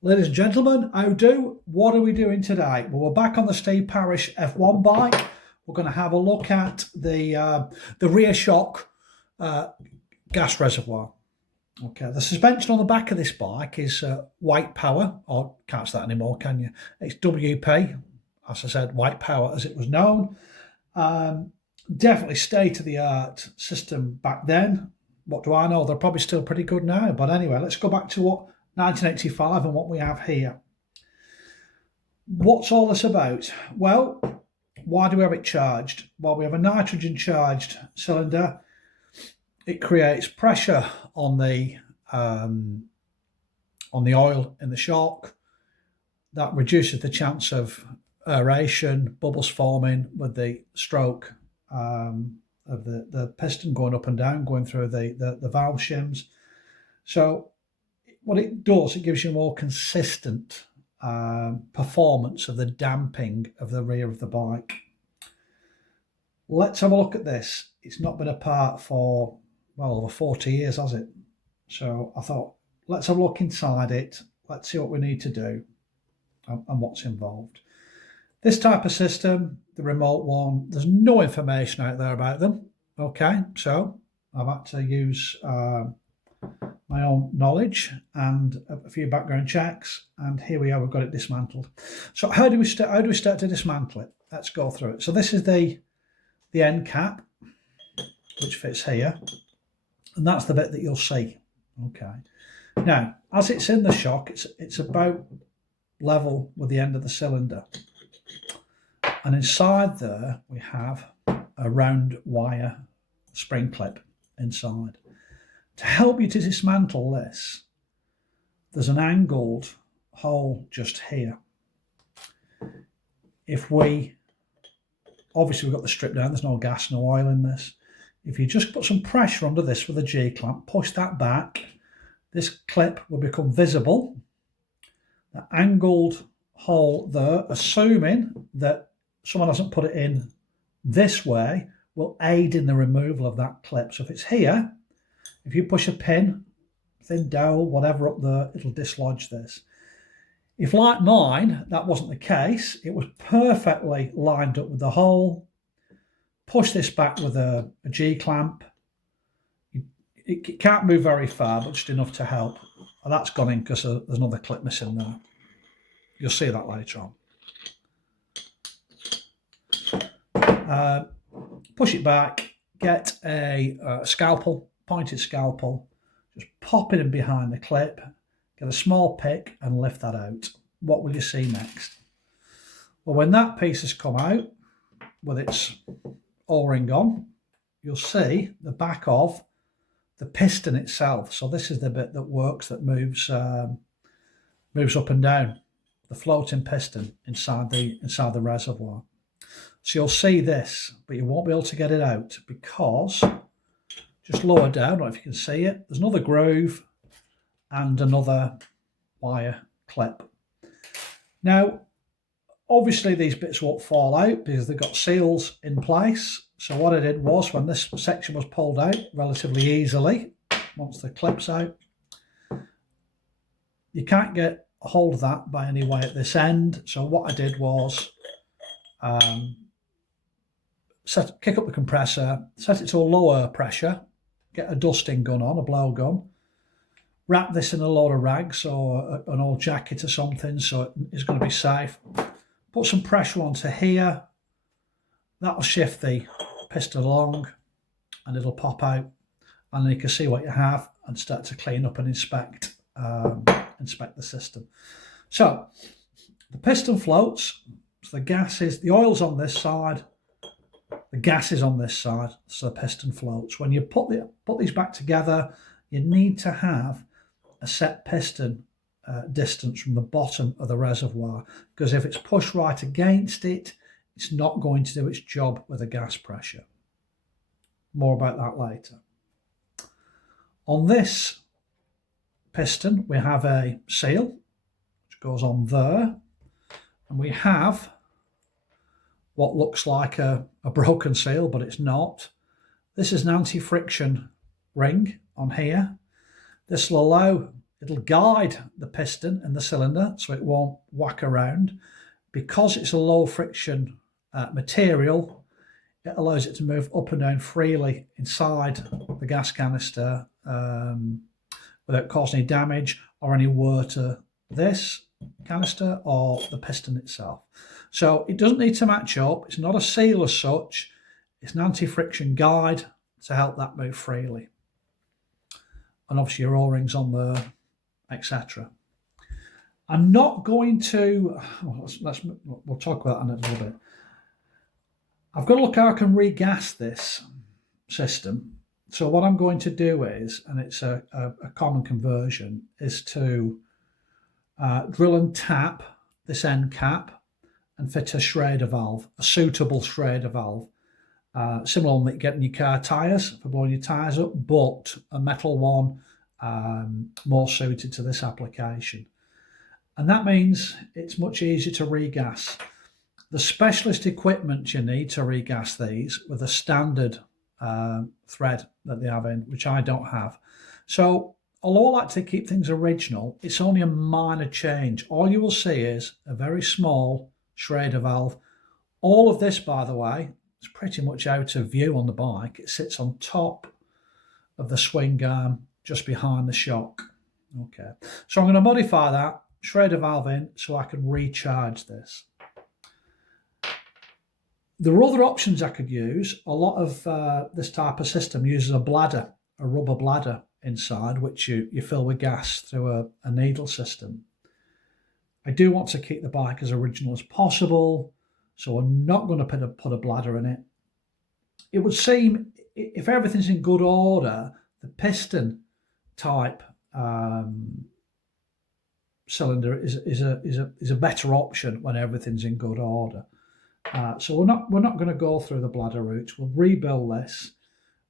Ladies and gentlemen, how do? What are we doing today? Well, we're back on the Steve Parrish F1 bike. We're going to have a look at the rear shock gas reservoir. Okay, the suspension on the back of this bike is white power, or can't say that anymore, can you? It's WP, as I said, white power as it was known. Definitely state of the art system back then. What do I know? They're probably still pretty good now. But anyway, let's go back to 1985 and what we have here. What's all this about? Well, why do we have it charged? Well, we have a nitrogen charged cylinder. It creates pressure on the oil in the shock. That reduces the chance of aeration, bubbles forming with the stroke of the piston going up and down, going through the valve shims. So what it does, it gives you more consistent performance of the damping of the rear of the bike. Let's have a look at this. It's not been apart for, well, over 40 years, has it? So I thought, let's have a look inside it. Let's see what we need to do and what's involved. This type of system, the remote one, there's no information out there about them. Okay, so I've had to use my own knowledge and a few background checks, and here we are. We've got it dismantled. So how do we start to dismantle it? Let's go through it. So this is the end cap, which fits here, and that's the bit that you'll see. Okay. Now, as it's in the shock, it's about level with the end of the cylinder, and inside there we have a round wire spring clip inside. To help you to dismantle this, there's an angled hole just here. Obviously we've got the strip down, there's no gas, no oil in this. If you just put some pressure under this with a G-clamp, push that back, this clip will become visible. The angled hole there, assuming that someone hasn't put it in this way, will aid in the removal of that clip. So if it's here, if you push a pin, thin dowel, whatever up there, it'll dislodge this. If, like mine, that wasn't the case, it was perfectly lined up with the hole, push this back with a G-clamp. It can't move very far, but just enough to help. And that's gone in because there's another clip missing there. You'll see that later on. Push it back, get a scalpel, pointed scalpel, just pop it in behind the clip, get a small pick and lift that out. What will you see next? Well, when that piece has come out with its O-ring on, you'll see the back of the piston itself. So this is the bit that works, that moves up and down, the floating piston inside the reservoir. So you'll see this, but you won't be able to get it out because, just lower down, I don't know if you can see it, there's another groove and another wire clip. Now, obviously these bits won't fall out because they've got seals in place. So what I did was, when this section was pulled out relatively easily, once the clip's out, you can't get a hold of that by any way at this end. So what I did was kick up the compressor, set it to a lower pressure, get a dusting gun on, a blow gun, wrap this in a load of rags or an old jacket or something so it's going to be safe. Put some pressure onto here, that'll shift the piston along and it'll pop out, and then you can see what you have and start to clean up and inspect the system. So the piston floats, so the oil's on this side, the gas is on this side, so the piston floats. When you put these back together, you need to have a set piston distance from the bottom of the reservoir, because if it's pushed right against it, it's not going to do its job with the gas pressure. More about that later. On this piston, we have a seal, which goes on there, and we have what looks like a broken seal, but it's not. This is an anti-friction ring on here. This will allow It'll guide the piston and the cylinder so it won't whack around. Because it's a low friction material, it allows it to move up and down freely inside the gas canister without causing any damage or any wear to this canister or the piston itself. So it doesn't need to match up. It's not a seal as such. It's an anti-friction guide to help that move freely. And obviously your O-rings on there, etc. I'm not going to, we'll talk about that in a little bit. I've got to look how I can regas this system. So what I'm going to do is, and it's a common conversion, is to drill and tap this end cap and fit a Schrader valve, a suitable Schrader valve. Similar that you get in your car tyres for blowing your tyres up, but a metal one more suited to this application. And that means it's much easier to regas. The specialist equipment you need to regas these with a standard thread that they have in, which I don't have. So although I like to keep things original, it's only a minor change. All you will see is a very small Schrader valve. All of this, by the way, is pretty much out of view on the bike. It sits on top of the swing arm, just behind the shock. Okay, so I'm going to modify that, Schrader valve in, so I can recharge this. There are other options I could use. A lot of this type of system uses a bladder, a rubber bladder inside, which you fill with gas through a needle system. I do want to keep the bike as original as possible, so I'm not going to put a bladder in it. It would seem, if everything's in good order, the piston type cylinder is a better option when everything's in good order. So we're not going to go through the bladder route. We'll rebuild this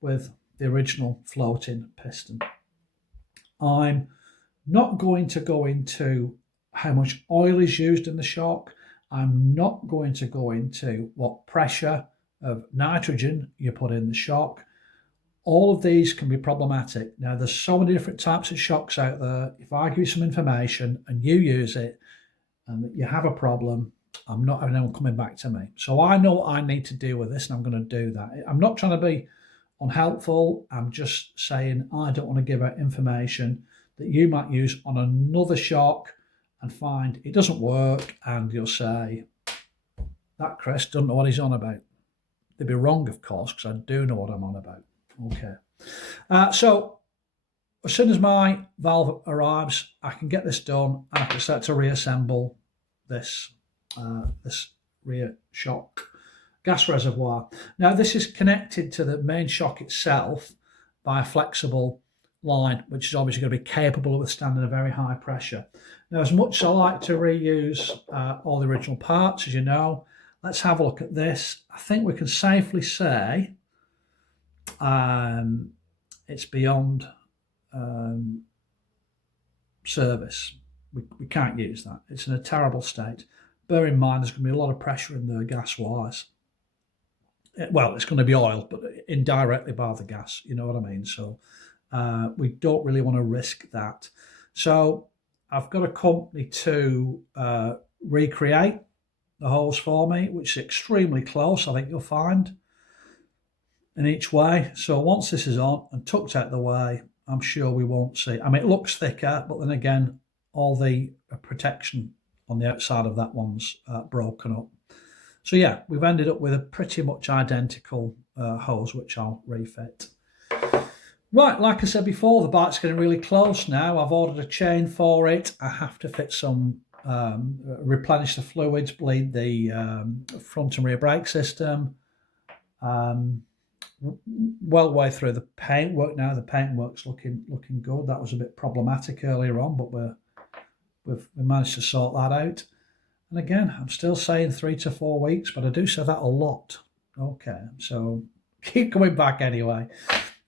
with the original floating piston. I'm not going to go into how much oil is used in the shock. I'm not going to go into what pressure of nitrogen you put in the shock. All of these can be problematic. Now, there's so many different types of shocks out there. If I give you some information and you use it and you have a problem, I'm not having anyone coming back to me. So I know what I need to do with this, and I'm going to do that. I'm not trying to be unhelpful. I'm just saying I don't want to give out information that you might use on another shock and find it doesn't work, and you'll say, that Chris doesn't know what he's on about. They'd be wrong, of course, because I do know what I'm on about. Okay. So as soon as my valve arrives, I can get this done, and I can start to reassemble this rear shock gas reservoir. Now, this is connected to the main shock itself by a flexible line, which is obviously going to be capable of withstanding a very high pressure. Now, as much as I like to reuse all the original parts, as you know, let's have a look at this. I think we can safely say it's beyond service. We can't use that. It's in a terrible state. Bear in mind, there's going to be a lot of pressure in the gas wires. Well, it's going to be oil, but indirectly by the gas, you know what I mean? So we don't really want to risk that. So I've got a company to recreate the holes for me, which is extremely close, I think you'll find, in each way. So once this is on and tucked out the way, I'm sure we won't see. I mean, it looks thicker, but then again, all the protection on the outside of that one's broken up. So yeah, we've ended up with a pretty much identical hose, which I'll refit. Right, like I said before, the bike's getting really close now. I've ordered a chain for it. I have to fit some, replenish the fluids, bleed the front and rear brake system. Well way through the paintwork now. The paintwork's looking good. That was a bit problematic earlier on, but we've managed to sort that out. And again, I'm still saying 3 to 4 weeks, but I do say that a lot. Okay, so keep coming back anyway.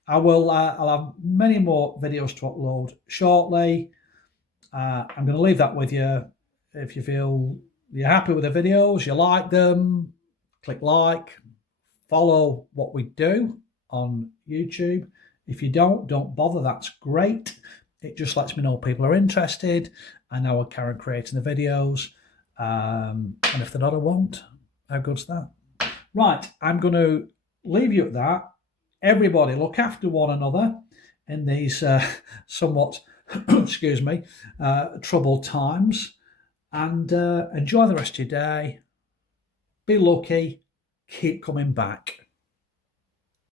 I'll have many more videos to upload shortly. I'm going to leave that with you. If you feel you're happy with the videos, you like them, click like, follow what we do on YouTube. If you don't bother, that's great. It just lets me know people are interested. I now carry on creating the videos. And if they're not, I won't. How good's that? Right, I'm going to leave you at that. Everybody, look after one another in these somewhat, excuse me, troubled times. And enjoy the rest of your day. Be lucky. Keep coming back.